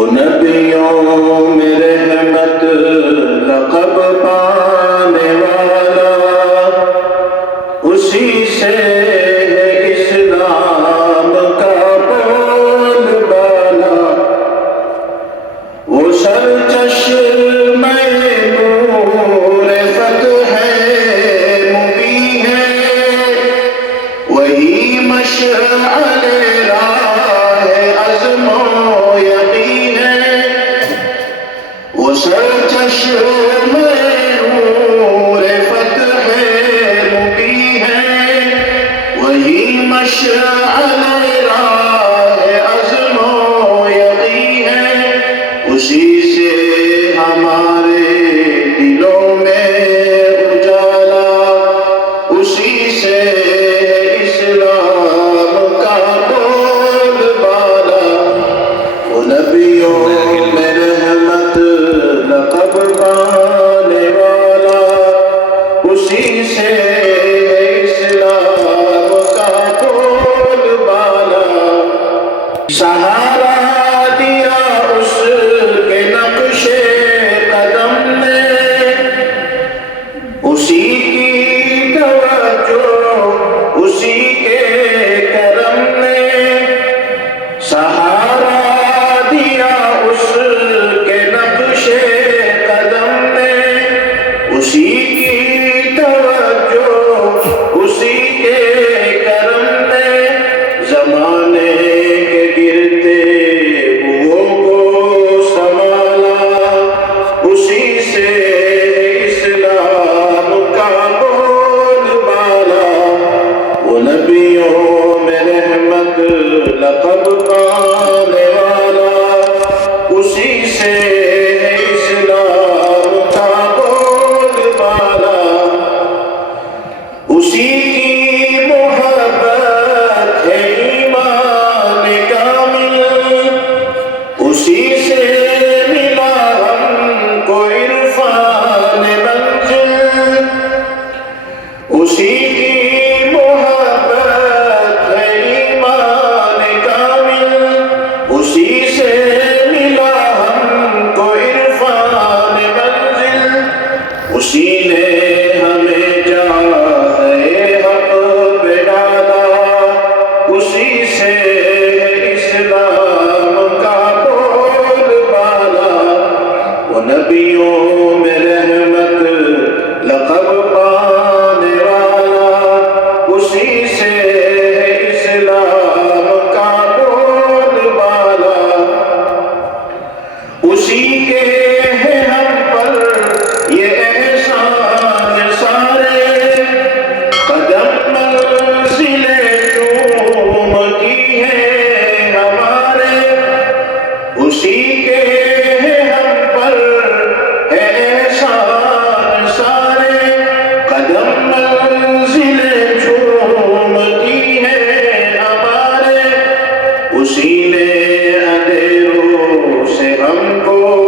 وہ نبیوں میں رحمت لقب پانے والا، اسی سے ہے اسلام کا بول بالا۔ وہ سرچشمہ نور فتح مبین ہے، وہی مشعل راہ عزم و یقین ہے۔ وہ سرچشمہ نور فتح مبین ہے، وہی مشعل راہ عزم و یقین ہے۔ اسی سے ہمارے دلوں میں اجالا، اسی سے اسلام کا بول بالا۔ وہ نبیوں میں رحمت لقب پانے والا، اسی سے اسلام کا بول بالا۔ سہارا دیا اس کے نقش قدم نے، اسی کی توجہ اسی کے کرم نے۔ سہارا دیا اس کے نقش قدم نے، اسی کی توجہ اسی کے کرم نے۔ زمانے کے گرتے ہوئوں کو سنبھالا، اسی سے اسلام کا بول بالا۔ وہ نبیوں میں رحمت لقب پانے والا، اسی سے اسلام کا بول بالا۔ اسی کی محبت ہے ایمان کامل، اسی سے ملا ہم کو عرفان منزل۔ اسی کی محبت ہے ایمان کامل، اسی سے ملا ہم کو عرفان منزل۔ اسی نے ہمیں جاہ حق پہ ڈالا، اسی سے اسلام کا بول بالا۔ وہ نبیوں میں رحمت لقب پانے والا، اسی سے اسلام کا بول بالا۔ اسی کے ہیں ہم پر یہ احسان سارے، قدم منزلیں چوم کی ہیں ہمارے۔ اسی کے ہیں ہم پر ہے احسان سارے، قدم منزلیں چوم کی ہیں ہمارے۔ اسی نے اندھیروں سے ہم کو